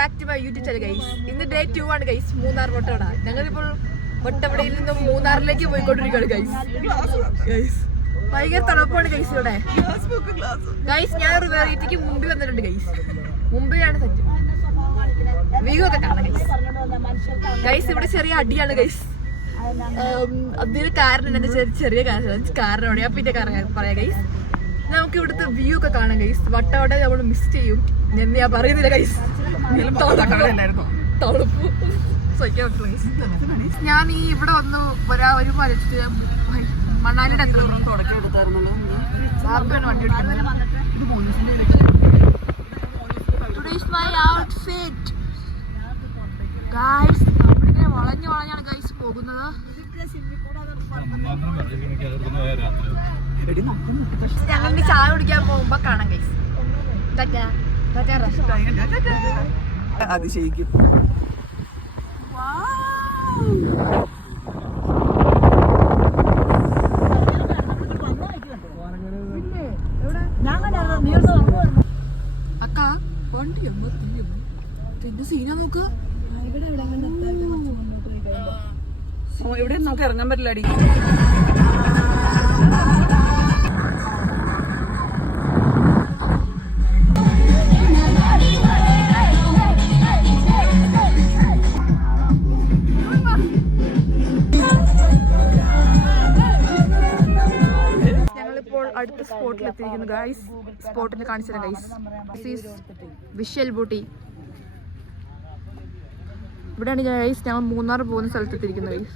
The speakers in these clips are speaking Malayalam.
Back to my YouTube channel guys. ഇന്ന് ഡേ 2 ആണ് ഗൈസ്. മൂന്നാർ വട്ടവട. ഞങ്ങളിപ്പോൾ വട്ടവടയിൽ നിന്നും മൂന്നാറിലേക്ക് പോയിക്കൊണ്ടിരിക്കുകയാണ് ഗൈസ്. ഭയങ്കര തണുപ്പാണ് ഗൈസ് ഇവിടെ. ഗൈസ് ഞാൻ ഒരു വെറൈറ്റിക്ക് മുമ്പിൽ വന്നിട്ടുണ്ട് ഗൈസ്. മുമ്പിലാണ് സെറ്റ് വ്യൂ ഒക്കെ കാണാം ഗൈസ്. ഗൈസ് ഇവിടെ ചെറിയ അടിയാണ് ഗൈസ്. അതിന് കാരണം എന്റെ ചെറിയ കാരണമാണ്. ഞാൻ പിന്നെ പറയാം ഗൈസ്. നമുക്ക് ഇവിടുത്തെ വ്യൂ ഒക്കെ കാണാം ഗൈസ്. വട്ടവട നമ്മൾ മിസ് ചെയ്യും എന്ന് ഞാൻ പറയുന്നില്ല ഗൈസ്. തണുപ്പ് സഹിക്കാൻ പറ്റില്ല ഗൈസ്. ഞാൻ ഈ ഇവിടെ വന്ന് ഒരു മരത്ത് മണാലിയുടെ അത്ര വണ്ടി എടുക്കുന്നത്. ഗൈസ് നമ്മളിങ്ങനെ വളഞ്ഞാണ് ഗൈസ് പോകുന്നത്. ഞങ്ങൾ ചായ കുടിക്കാൻ പോകുമ്പോ കാണാം ഗൈസ്. അതിശയിക്കും. അക്ക വണ്ടി എന്റെ സീന നോക്ക്. ഇവിടെ നമുക്ക് ഇറങ്ങാൻ പറ്റില്ല അടി. അടുത്ത സ്പോട്ടിൽ എത്തിയിരിക്കുന്നു ഗൈസ്. സ്പോട്ടിൽ കാണിച്ചു തരാം ഗൈസ്. Visual beauty. ഇവിടെയാണ് ഗൈസ് ഞങ്ങൾ മൂന്നാർ പോകുന്ന സ്ഥലത്ത് എത്തിയിരിക്കുന്നത് ഗൈസ്.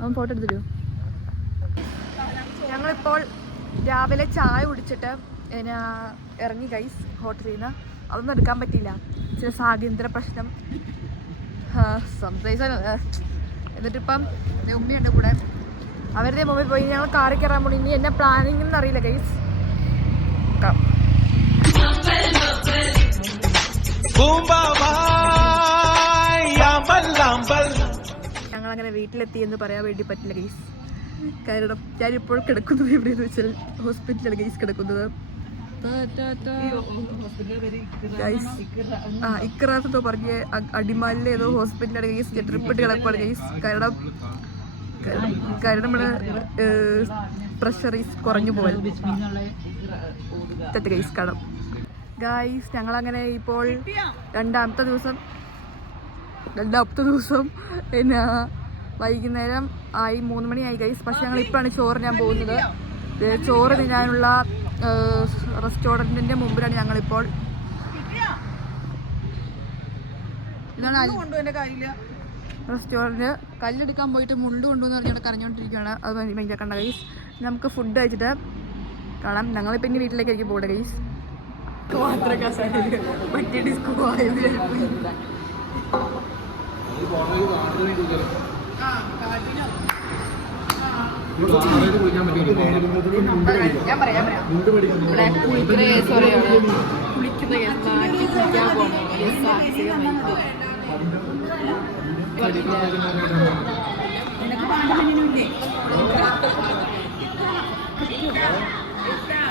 അവൻ ഫോട്ടോ എടുത്തിട്ടോ. ഞങ്ങളിപ്പോൾ രാവിലെ ചായ കുടിച്ചിട്ട് ഇറങ്ങി ഗൈസ് ഹോട്ടലിൽ നിന്ന്. അതൊന്നും എടുക്കാൻ പറ്റിയില്ല, ചില സാഹചര്യ പ്രശ്നം. എന്നിട്ടിപ്പം ഉമ്മയുണ്ട് കൂടെ. അവരുടെ മുമ്പിൽ പോയി ഞങ്ങൾ കാറിൽ കയറാൻ പോയി. ഇനി എന്നെ പ്ലാനിങ് ഒന്നും അറിയില്ല ഗൈസ്. ഞങ്ങളങ്ങനെ വീട്ടിലെത്തി എന്ന് പറയാൻ വേണ്ടി പറ്റില്ല ഗൈസ്. കാരണം ഞാനിപ്പോൾ കിടക്കുന്നത് എവിടെയെന്ന് വെച്ചാൽ ഹോസ്പിറ്റലാണ് ഗൈസ് കിടക്കുന്നത്. ഇക്രാത്തോ പറഞ്ഞ് അടിമാലിലെ ഏതോ ഹോസ്പിറ്റലാണ് ഗൈസ്. ട്രിപ്പ് ഇട്ട് കിടക്കുവാണ് ഗൈസ്. കാരണം നമ്മുടെ പ്രഷർ കുറഞ്ഞു പോകാൻ ഗൈസ് കാണാം ഗൈസ്. ഞങ്ങളങ്ങനെ ഇപ്പോൾ രണ്ടാമത്തെ ദിവസം പിന്നെ വൈകുന്നേരം ആയി 3 മണിയായി ഗൈസ്. പക്ഷെ ഞങ്ങൾ ഇപ്പോഴാണ് ചോറ് ഞാൻ പോകുന്നത്. ചോറ് തിന്നാനുള്ള റെസ്റ്റോറൻറ്റിൻ്റെ മുമ്പിലാണ് ഞങ്ങളിപ്പോൾ. ഇതാണ് റെസ്റ്റോറൻറ്റ്. കല്ലെടുക്കാൻ പോയിട്ട് മുണ്ട് കൊണ്ടുവന്ന് പറഞ്ഞിട്ട് കരഞ്ഞുകൊണ്ടിരിക്കുകയാണ്. അത് ഭയങ്കര കണ്ട ഗൈസ്. നമുക്ക് ഫുഡ് കഴിച്ചിട്ട് കാണാം. ഞങ്ങളിപ്പോൾ ഇനി വീട്ടിലേക്കായിരിക്കും പോകട്ടെ ഗൈസ്. മറ്റേ ഡിസ്കോ ഞാൻ പറയാം കുളിക്കുന്ന കേസ് പറയാണ്. കുളിക്കുന്ന കേസ് മാറ്റി കുളിക്കാൻ പോകണം.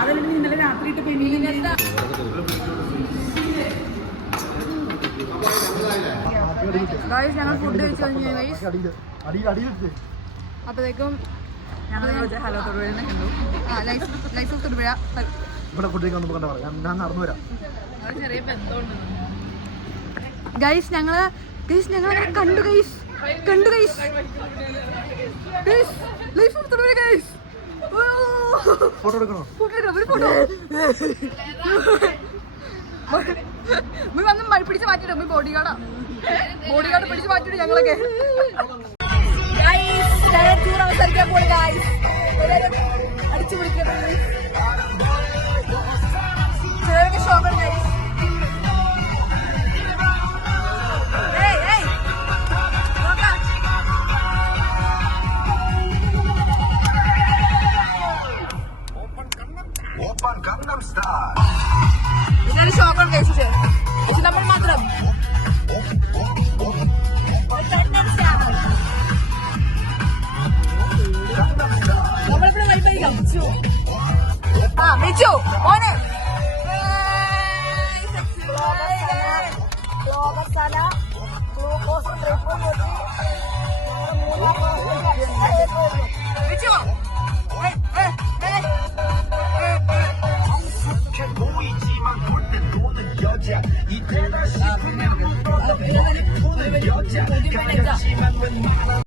അതല്ലെങ്കിൽ ഇന്നലെ രാത്രി ഇട്ട് ഞങ്ങൾ ഫുഡ് കഴിച്ചു കഴിഞ്ഞു ഗൈസ്. അപ്പോഴേക്കും hello Thodupuzha life of Thodupuzha ഇവിടെ ഫുഡ് കഴിക്കാൻ പറയാം. ഞാൻ നടന്നു വരാം ഗൈസ്. ഞങ്ങള് കണ്ടു guys. Life of Thodupuzha guys. Photo എടുക്കണോ? വന്ന് പിടിച്ച് മാറ്റിട്ട് ബോഡി ഗാർഡ് പിടിച്ച് മാറ്റിട്ട് ഞങ്ങളൊക്കെ അവസാനിക്കാൻ പോണു ഗൈസ്. അടിച്ചു പിടിക്കണം ഷോപ്പ് ഗൈസ്. ഇതാണ് ഷോപ്പാണ് ഗൈസ്. പക്ഷെ നമ്മൾ മാത്രം നമ്മളിവിടെ വൈഫൈ കളിച്ചു. മിച്ചു മോനെ അവസാന ഗ്ലൂക്കോസ് ട്രിപ്പ് കൂട്ടി